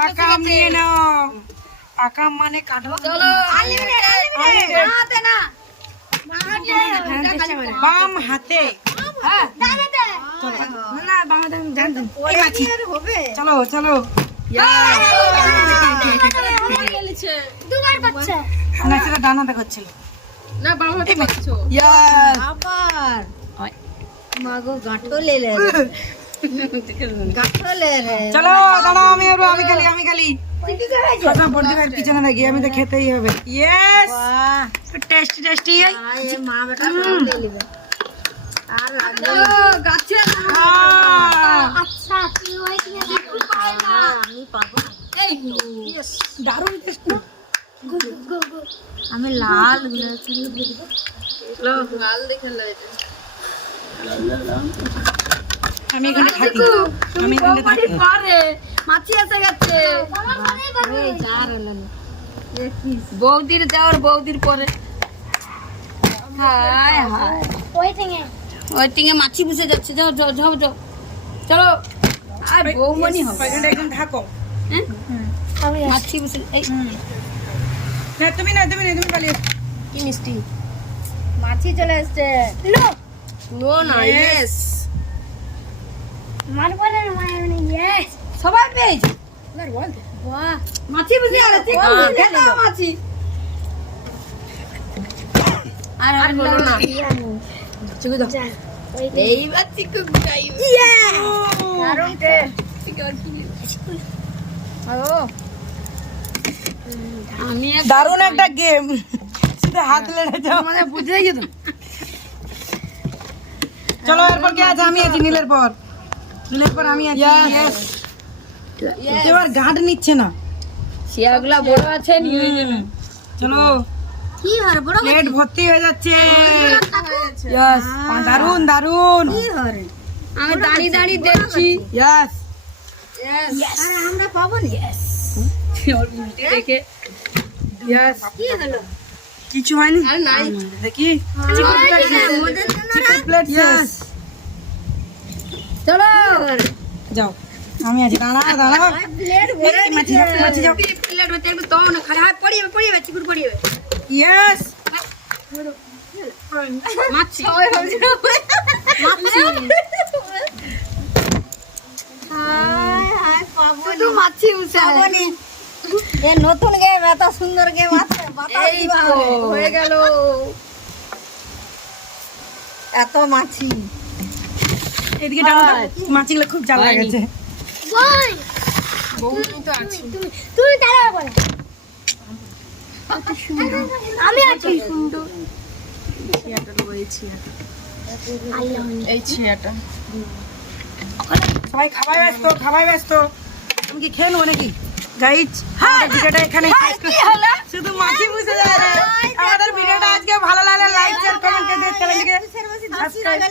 পাকা আম নিয়ে নাও। পাকা আম মানে কাঁঠাল। বাম হাতে। চলো চলো। না সেটা ডানাতে করছিল। না বাম হাতে পাচ্ছো। আবার মাগো গাঁটো লেলে গাঁটো লেলে চলো দাঁড়াও আমি খালি কথা বলতে পারি পিছনে দেখি আমি তো খেতেই হবে। ইয়েস টেস্টি মা বেটা সব দিয়ে নিবে আর লাগবে গাছে আমি পাবো দারুণ টেস্ট। আমি লাল লাল দেখে লইতে। আমি এখানে থাকি। আমি এখানে থাকি। পারে মাছি এসে গেছে। বৌদির যাওয়ার বৌদির পরে হায় হায় ওই টিঙে মাছি বসে যাচ্ছে। যাও যাও যাও যাও চলো। আর বৌমনি হবে ওইখানটা এখন থাকো। হ্যাঁ মাছি বসে এই না তুমি পালিয়ে। কি মিষ্টি মাছি চলে এসছে নো না ইয়েস ইয়েস সবাই পেয়েছে। বাহ মাছি বসে আছে খেলো মাছি। আর হলো না চিকু দাও এইবার চিকু গাই দারুণ আমি দারুণ একটা গেম। শুধু হাত লেড়ে যাও। আমাদের বুঝে গেছো। চলো এরপর কে আছে? আমি আছি নীলের পর আমি আছি। Yes. এবার গাঁট নিচ্ছে না। শিয়াগুলা বড় আছে নিয়ে যাবে। চলো কি হরে বড় প্লেট ভর্তি হয়ে যাচ্ছে। Yes. দারুণ কি হরে আমি দাঁড়িয়ে দাঁড়িয়ে দেখছি। Yes. আর আমরা পাবো না উল্টে রেখে Yes. কি হলো কিছু হয়নি। আর নাই দেখি আমাদের জন্য প্লেট শেষ। চলো যাও আমি আছি। দাঁড়া প্লেট ভরে মাছি যাও। প্লেট হতে একটু তো না খালি হাত পড়িয়ে চিকুর পড়িয়ে Yes. মাছি হায় হায় পাবো শুধু মাছি উঠে পাবনি এ নতুন গেম এত সুন্দর গেম আছে বাতাস এই দিবা তো হয়ে গেল। এত মাছি এদিকে টানো তো। মাছিগুলো খুব জ্বালা গেছে। বৌদি তো আছে। তুমি দাঁড়া বলে আমি আছি এই ছিয়াটা সবাই খাবাই ব্যস্ত। তুমি কি খেয়ে নেবো নাকি? গাইজ ভিডিওটা এখানে শুধু মাছি বুঝে যায়। আমাদের ভিডিওটা আজকে ভালো লাগলে লাইক শেয়ার কমেন্ট করে চ্যানেলটিকে সাবস্ক্রাইব